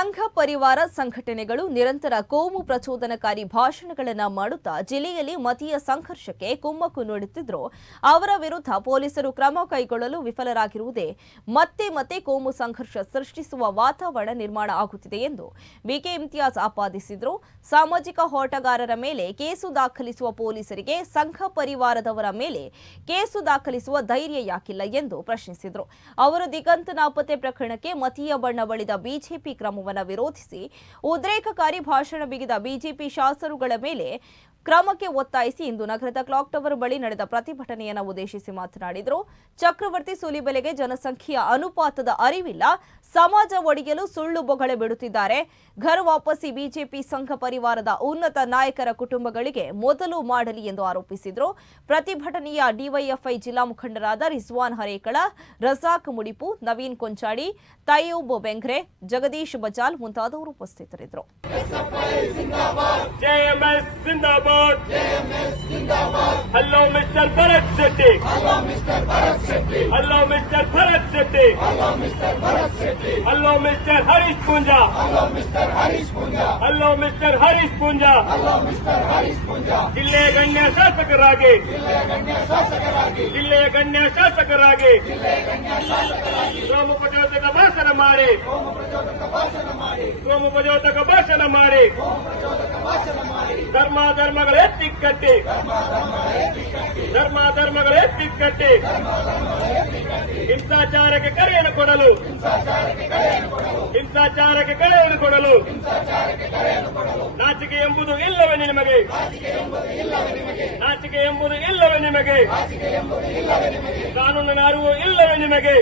ಸಂಘ ಪರಿವಾರ ಸಂಘಟನೆಗಳು ನಿರಂತರ ಕೋಮು ಪ್ರಚೋದನಕಾರಿ ಭಾಷಣಗಳನ್ನು ಮಾಡುತ್ತಾ ಜಿಲ್ಲೆಯಲ್ಲಿ ಮತೀಯ ಸಂಘರ್ಷಕ್ಕೆ ಕುಮ್ಮಕ್ಕು ನೀಡುತ್ತಿದ್ದರೂ ಅವರ ವಿರುದ್ಧ ಪೊಲೀಸರು ಕ್ರಮ ಕೈಗೊಳ್ಳಲು ವಿಫಲರಾಗಿರುವುದೇ ಮತ್ತೆ ಮತ್ತೆ ಕೋಮು ಸಂಘರ್ಷ ಸೃಷ್ಟಿಸುವ ವಾತಾವರಣ ನಿರ್ಮಾಣ ಆಗುತ್ತಿದೆ ಎಂದು ಬಿಕೆ ಇಮ್ತಿಯಾಜ್ ಆಪಾದಿಸಿದರು. ಸಾಮಾಜಿಕ ಹೋರಾಟಗಾರರ ಮೇಲೆ ಕೇಸು ದಾಖಲಿಸುವ ಪೊಲೀಸರಿಗೆ ಸಂಘ ಪರಿವಾರದವರ ಮೇಲೆ ಕೇಸು ದಾಖಲಿಸುವ ಧೈರ್ಯ ಯಾಕಿಲ್ಲ ಎಂದು ಪ್ರಶ್ನಿಸಿದರು. ಅವರು ದಿಗಂತ್ ನಾಪತ್ತೆ ಪ್ರಕರಣಕ್ಕೆ ಮತೀಯ ಬಣ್ಣ ಬಳಿದ ಬಿಜೆಪಿ ಕ್ರಮವನ್ನು ವಿರೋಧಿಸಿ ಉದ್ರೇಕಕಾರಿ ಭಾಷಣ ಬಿಗಿದ ಬಿಜೆಪಿ ಶಾಸಕರುಗಳ ಮೇಲೆ ಕ್ರಮಕ್ಕೆ ಒತ್ತಾಯಿಸಿ ಇಂದು ನಗರದ ಕ್ಲಾಕ್ ಟವರ್ ಬಳಿ ನಡೆದ ಪ್ರತಿಭಟನೆಯನ್ನು ಉದ್ದೇಶಿಸಿ ಮಾತನಾಡಿದರು. ಚಕ್ರವರ್ತಿ ಸೂಲಿಬೆಲೆಗೆ ಜನಸಂಖ್ಯೆಯ ಅನುಪಾತದ ಅರಿವಿಲ್ಲ, ಸಮಾಜ ಒಡೆಯಲು ಸುಳ್ಳು ಬೊಗಳೆ ಬಿಡುತ್ತಿದ್ದಾರೆ. ಘರ್ ವಾಪಸಿ ಬಿಜೆಪಿ ಸಂಘ ಪರಿವಾರದ ಉನ್ನತ ನಾಯಕರ ಕುಟುಂಬಗಳಿಗೆ ಮೊದಲು ಮಾಡಲಿ ಎಂದು ಆರೋಪಿಸಿದರು. ಪ್ರತಿಭಟನೆಯ ಡಿವೈಎಫ್ಐ ಜಿಲ್ಲಾ ಮುಖಂಡರಾದ ರಿಜ್ವಾನ್ ಹರೇಕಳ, ರಜಾಕ್ ಮುಡಿಪು, ನವೀನ್ ಕೊಂಚಾಡಿ, ತಯ್ಯೂಬ್ ಬೆಂಗ್ರೆ, ಜಗದೀಶ್ ಬಜಾಲ್ ಮುಂತಾದವರು ಉಪಸ್ಥಿತರಿದ್ದರು. Hello, Mr. Bharat Shetty. Hello, Mr. Bharat Shetty. Hello, Mr. Bharat Shetty. Hello, Mr. Bharat Shetty. Hello, Mr. Harish Punja. Hello, Mr. Harish Punja. Hello, Mr. Harish Punja. Hello, Mr. Harish Punja. ಜಿಲ್ಲೆಯ ಗಣ್ಯ ಶಾಸಕರಾಗಿ ಕೋಮು ಪ್ರಚೋದಕ ಭಾಷಣ ಮಾಡಿ ಧರ್ಮಗಳ ಎತ್ತಿಕ್ಕಟ್ಟಿ ಹಿಂಸಾಚಾರಕ್ಕೆ ಕರೆಯನ್ನು ಕೊಡಲು ನಾಚಿಕೆ ಎಂಬುದು ಇಲ್ಲವೇ ನಿಮಗೆ ಕಾನೂನಿನ ಅರಿವು ಇಲ್ಲವೇ ನಿಮಗೆ